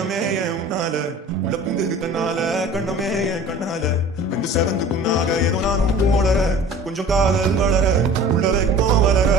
எண்ணமே என் உன்னால உள்ள புந்து தன்னால கண்ணமே என் கண்ணால ரெண்டு செவந்து புண்ணாக ஏதோ நானும் ஓடற கொஞ்சம் காதல் வளர உள்ள வைக்கும் வளர